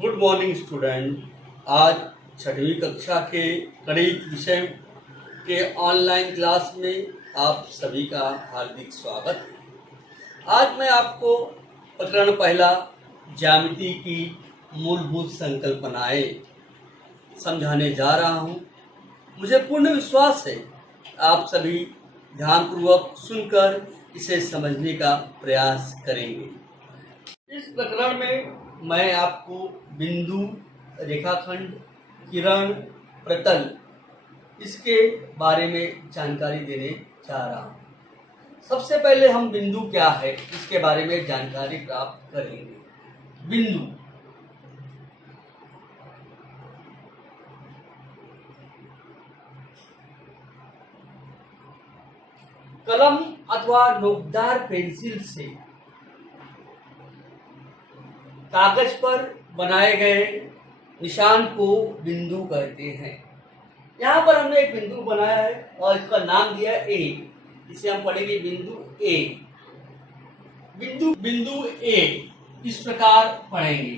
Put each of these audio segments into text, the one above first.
Good morning student. आज छठवीं कक्षा के गणित विषय के ऑनलाइन क्लास में आप सभी का हार्दिक स्वागत है। आज मैं आपको प्रकरण पहला ज्यामिति की मूलभूत संकल्पनाएं समझाने जा रहा हूं। मुझे पूर्ण विश्वास है आप सभी ध्यानपूर्वक सुनकर इसे समझने का प्रयास करेंगे। इस प्रकरण में मैं आपको बिंदु, रेखाखंड, किरण, प्रतल इसके बारे में जानकारी देने जा रहा हूँ। सबसे पहले हम बिंदु क्या है इसके बारे में जानकारी प्राप्त करेंगे। बिंदु कलम अथवा नोकदार पेंसिल से कागज पर बनाए गए निशान को बिंदु कहते हैं। यहाँ पर हमने एक बिंदु बनाया है और इसका नाम दिया है ए। इसे हम पढ़ेंगे बिंदु ए। बिंदु ए इस प्रकार पढ़ेंगे।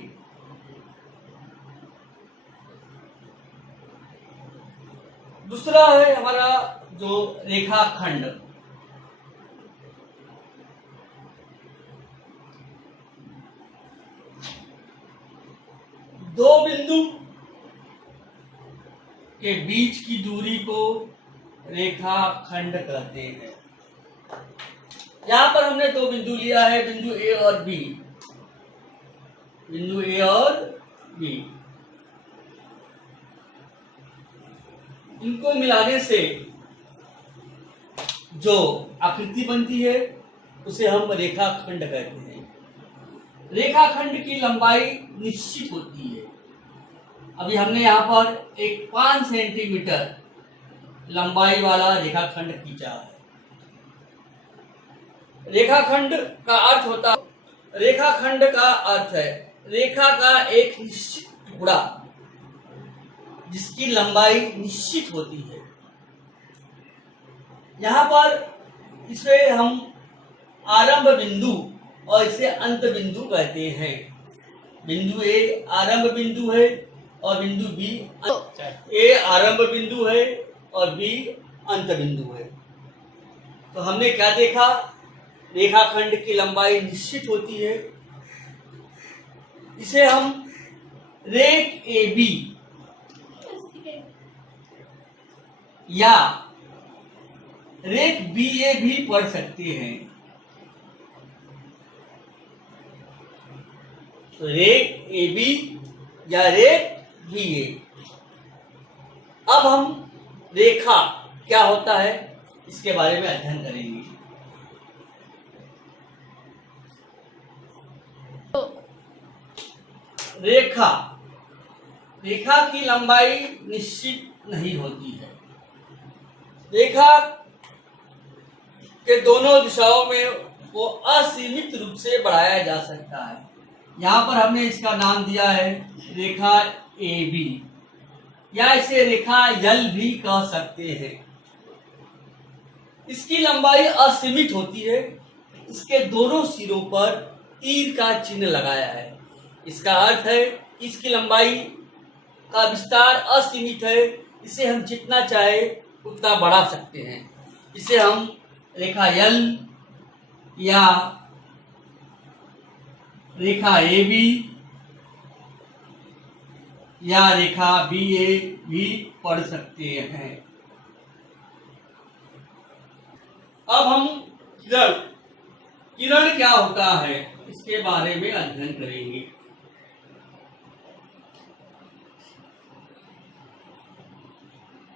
दूसरा है हमारा जो रेखाखंड। दो बिंदु के बीच की दूरी को रेखाखंड कहते हैं। यहां पर हमने दो बिंदु लिया है, बिंदु ए और बी। बिंदु ए और बी, इनको मिलाने से जो आकृति बनती है उसे हम रेखाखंड कहते हैं। रेखाखंड की लंबाई निश्चित होती है। अभी हमने यहाँ पर एक 5 सेंटीमीटर लंबाई वाला रेखाखंड खींचा है। रेखाखंड का अर्थ होता है, रेखाखंड का अर्थ है रेखा का एक निश्चित टुकड़ा जिसकी लंबाई निश्चित होती है। यहाँ पर इसे हम आरंभ बिंदु और इसे अंत बिंदु कहते हैं। बिंदु ए आरंभ बिंदु है और बिंदु बी ए आरंभ बिंदु है और बी अंत बिंदु है। तो हमने क्या देखा, रेखाखंड की लंबाई निश्चित होती है। इसे हम रेख ए बी या रेख बी ए भी पढ़ सकते हैं। तो रेख ए बी या रेख बी ए। अब हम रेखा क्या होता है इसके बारे में अध्ययन करेंगे। रेखा की लंबाई निश्चित नहीं होती है। रेखा के दोनों दिशाओं में वो असीमित रूप से बढ़ाया जा सकता है। यहाँ पर हमने इसका नाम दिया है रेखा ए बी, या इसे रेखा यल भी कह सकते हैं। इसकी लंबाई असीमित होती है। इसके दोनों सिरों पर तीर का चिन्ह लगाया है। इसका अर्थ है इसकी लंबाई का विस्तार असीमित है। इसे हम जितना चाहे उतना बढ़ा सकते हैं। इसे हम रेखा यल या रेखा ए बी या रेखा बी ए भी पढ़ सकते हैं। अब हम किरण क्या होता है इसके बारे में अध्ययन करेंगे।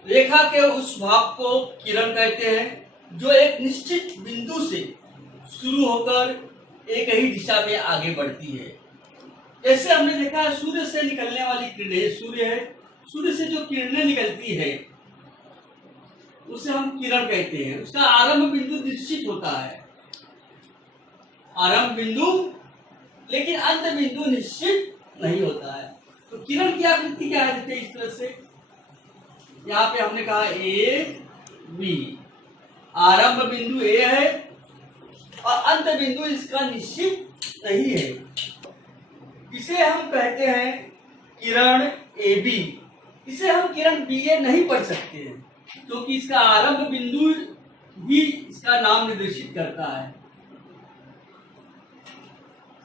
रेखा के उस भाग को किरण कहते हैं जो एक निश्चित बिंदु से शुरू होकर एक ही दिशा में आगे बढ़ती है। जैसे हमने देखा है सूर्य से निकलने वाली किरणें, सूर्य है, सूर्य से जो किरणें निकलती है उसे हम किरण कहते हैं। उसका आरंभ बिंदु निश्चित होता है, आरंभ बिंदु, लेकिन अंत बिंदु निश्चित नहीं होता है। तो किरण की आकृति क्या है, देखिए इस तरह से। यहाँ पे हमने कहा ए बी, आरंभ बिंदु ए है और अंत बिंदु इसका निश्चित नहीं है। इसे हम कहते हैं किरण ए बी, इसे हम किरण बी ए नहीं पढ़ सकते हैं क्योंकि इसका आरंभ बिंदु ही इसका नाम निर्देशित करता है।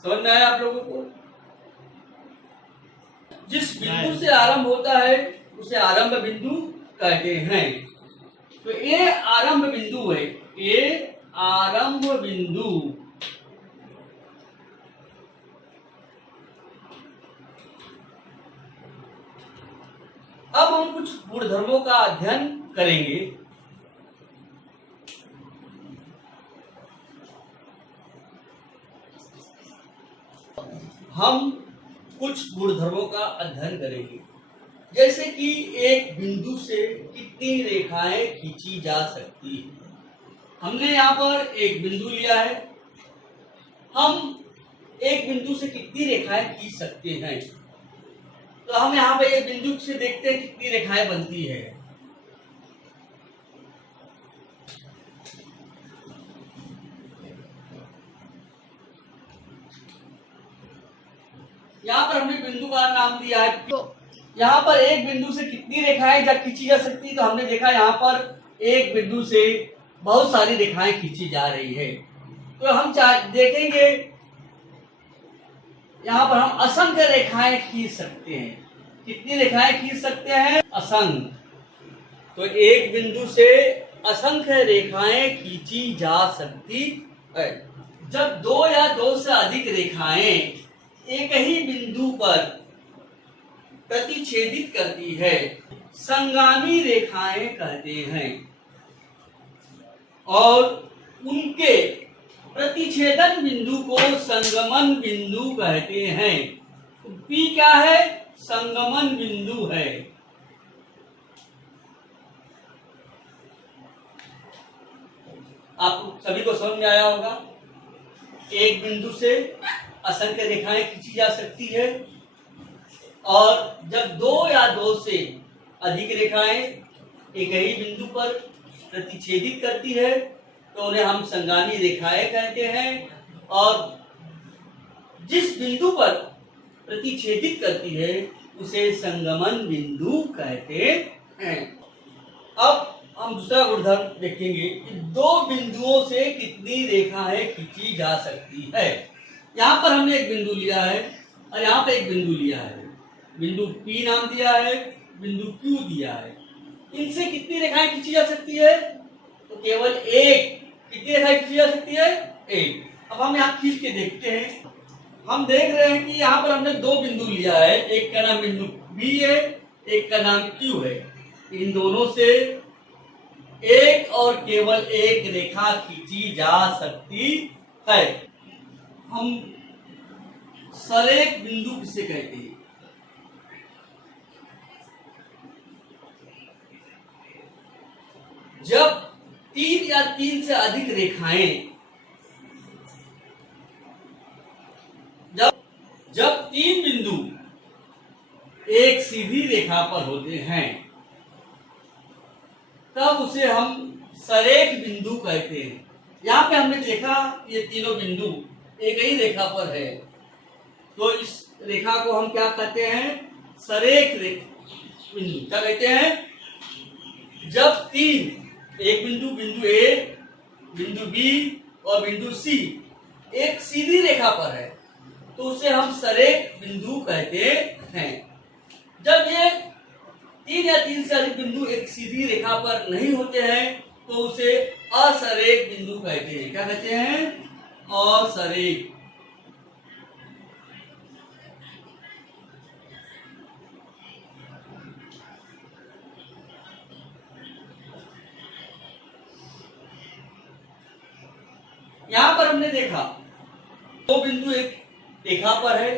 समझ में आया आप लोगों को? जिस बिंदु से आरंभ होता है उसे आरंभ बिंदु कहते हैं। तो ए आरंभ बिंदु है, ए आरंभ बिंदु। अब हम कुछ गुणधर्मों का अध्ययन करेंगे। हम कुछ गुणधर्मों का अध्ययन करेंगे, जैसे कि एक बिंदु से कितनी रेखाएं खींची जा सकती है। हमने यहाँ पर एक बिंदु लिया है, हम एक बिंदु से कितनी रेखाएं खींच सकते हैं। तो हम यहाँ पे एक बिंदु से देखते हैं कितनी रेखाएं बनती है। यहाँ पर हमने बिंदु का नाम दिया है। तो यहाँ पर एक बिंदु से कितनी रेखाएं जब खींची जा सकती है, तो हमने देखा यहाँ पर एक बिंदु से बहुत सारी रेखाएं खींची जा रही है। तो हम देखेंगे यहाँ पर हम असंख्य रेखाएं खींच सकते हैं। कितनी रेखाएं खींच सकते हैं? असंख्य। तो एक बिंदु से असंख्य रेखाएं खींची जा सकती है। जब दो या दो से अधिक रेखाएं एक ही बिंदु पर प्रतिच्छेदित करती है, संगामी रेखाएं कहते हैं, और उनके प्रतिच्छेदन बिंदु को संगमन बिंदु कहते हैं। पी क्या है? संगमन बिंदु है। आप सभी को समझ में आया होगा। एक बिंदु से असंख्य रेखाएं खींची जा सकती है, और जब दो या दो से अधिक रेखाएं एक ही बिंदु पर प्रतिच्छेदित करती है तो उन्हें हम संगामी रेखाएं कहते हैं, और जिस बिंदु पर प्रतिच्छेदित करती है उसे संगमन बिंदु कहते हैं। अब हम दूसरा गुणधर्म देखेंगे कि दो बिंदुओं से कितनी रेखाएं खींची जा सकती है। यहाँ पर हमने एक बिंदु लिया है और यहाँ पे एक बिंदु लिया है। बिंदु P नाम दिया है, बिंदु Q दिया है। इनसे कितनी रेखाएं खींची जा सकती है? तो केवल एक। कितनी रेखाएं खींची जा सकती है? एक। अब हम यहाँ खींच के देखते हैं। हम देख रहे हैं कि यहाँ पर हमने दो बिंदु लिया है, एक का नाम बिंदु B है, एक का नाम Q है। इन दोनों से एक और केवल एक रेखा खींची जा सकती है। हम सरेख बिंदु किसे कहते हैं? जब तीन या तीन से अधिक रेखाएं जब तीन बिंदु एक सीधी रेखा पर होते हैं तब उसे हम सरेख बिंदु कहते हैं। यहाँ पे हमने देखा ये तीनों बिंदु एक ही रेखा पर है, तो इस रेखा को हम क्या कहते हैं? सरेख बिंदु। क्या कहते हैं? जब तीन, एक बिंदु, बिंदु ए, बिंदु बी और बिंदु सी एक सीधी रेखा पर है तो उसे हम सरेख बिंदु कहते हैं। जब ये तीन या तीन से अधिक बिंदु एक सीधी रेखा पर नहीं होते हैं तो उसे असरेख बिंदु कहते हैं। क्या कहते हैं? असरेख। यहां पर हमने देखा दो बिंदु एक रेखा पर है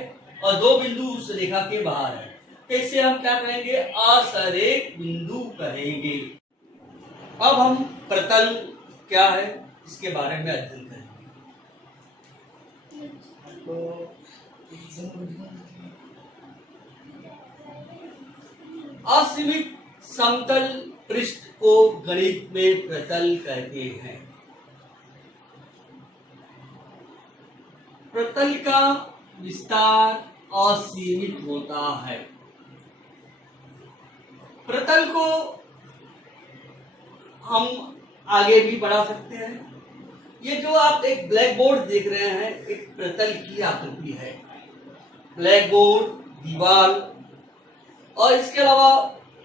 और दो बिंदु उस रेखा के बाहर है, तो इसे हम क्या कहेंगे? असरेख बिंदु कहेंगे। अब हम प्रतल क्या है इसके बारे में अध्ययन करेंगे। असीमित समतल पृष्ठ को गणित में प्रतल कहते हैं। प्रतल का विस्तार असीमित होता है। प्रतल को हम आगे भी बढ़ा सकते हैं। ये जो आप एक ब्लैक बोर्ड देख रहे हैं, एक प्रतल की आकृति है। ब्लैक बोर्ड, दीवार और इसके अलावा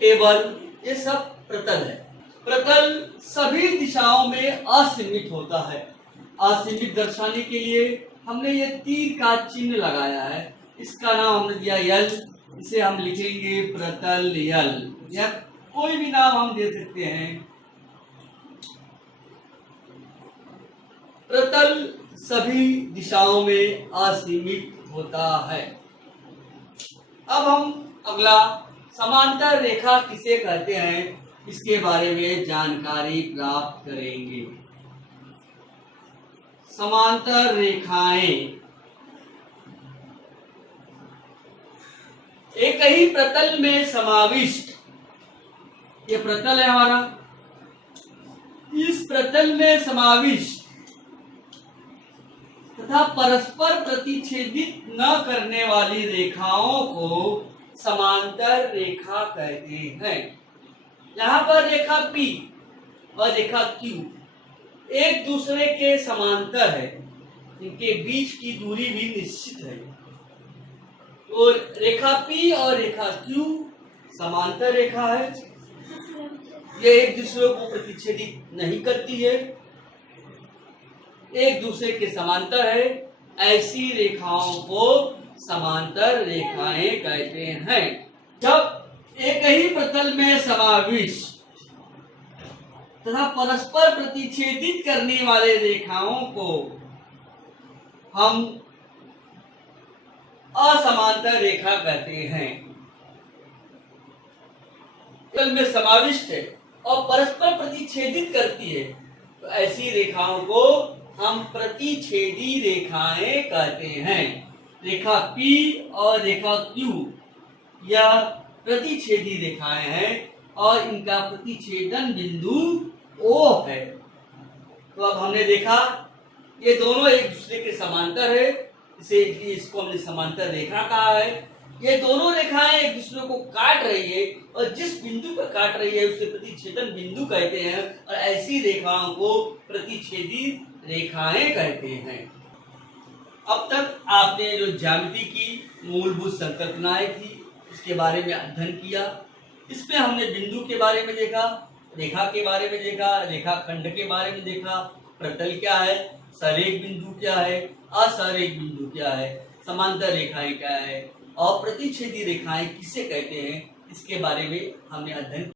टेबल, ये सब प्रतल है। प्रतल सभी दिशाओं में असीमित होता है। असीमित दर्शाने के लिए हमने ये तीर का चिन्ह लगाया है। इसका नाम हमने दिया यल। इसे हम लिखेंगे प्रतल यल, या कोई भी नाम हम दे सकते हैं। प्रतल सभी दिशाओं में असीमित होता है। अब हम अगला समांतर रेखा किसे कहते हैं, इसके बारे में जानकारी प्राप्त करेंगे। समांतर रेखाएं एक ही प्रतल में समाविष्ट, ये प्रतल है हमारा, इस प्रतल में समाविष्ट तथा परस्पर प्रतिच्छेदित न करने वाली रेखाओं को समांतर रेखा कहते हैं। यहाँ पर रेखा P और रेखा Q एक दूसरे के समांतर है, इनके बीच की दूरी भी निश्चित है। और रेखा P और रेखा Q समांतर रेखा है, ये एक दूसरे को प्रतिच्छेदित नहीं करती है, एक दूसरे के समांतर है। ऐसी रेखाओं को समांतर रेखाएं कहते हैं। जब एक ही प्रतल में समाविष्ट तथा परस्पर प्रतिच्छेदित करने वाले रेखाओं को हम असमांतर रेखा कहते हैं। प्रतल में समाविष्ट है और परस्पर प्रतिच्छेदित करती है, तो ऐसी रेखाओं को हम प्रतिच्छेदी रेखाएं कहते हैं। रेखा P और रेखा Q यह प्रतिच्छेदी रेखाएं हैं और इनका प्रतिच्छेदन बिंदु O है। तो अब हमने देखा ये दोनों एक दूसरे के समांतर है, इसको हमने समांतर रेखा कहा है। ये दोनों रेखाएं एक दूसरे को काट रही है और जिस बिंदु पर काट रही है उसे प्रतिच्छेदन बिंदु कहते हैं, और ऐसी रेखाओं को प्रतिच्छेदी रेखाएं कहते हैं। अब तक आपने जो ज्यामिति की मूलभूत संकल्पनाएं थी उसके बारे में अध्ययन किया। इसमें हमने बिंदु के बारे में देखा, रेखा के बारे में देखा, रेखाखंड के बारे में देखा, प्रतल क्या है, सरेख बिंदु क्या है, असरेख बिंदु क्या है, समांतर रेखाएं क्या है और प्रतिच्छेदी रेखाएं किसे कहते हैं, इसके बारे में हमने अध्ययन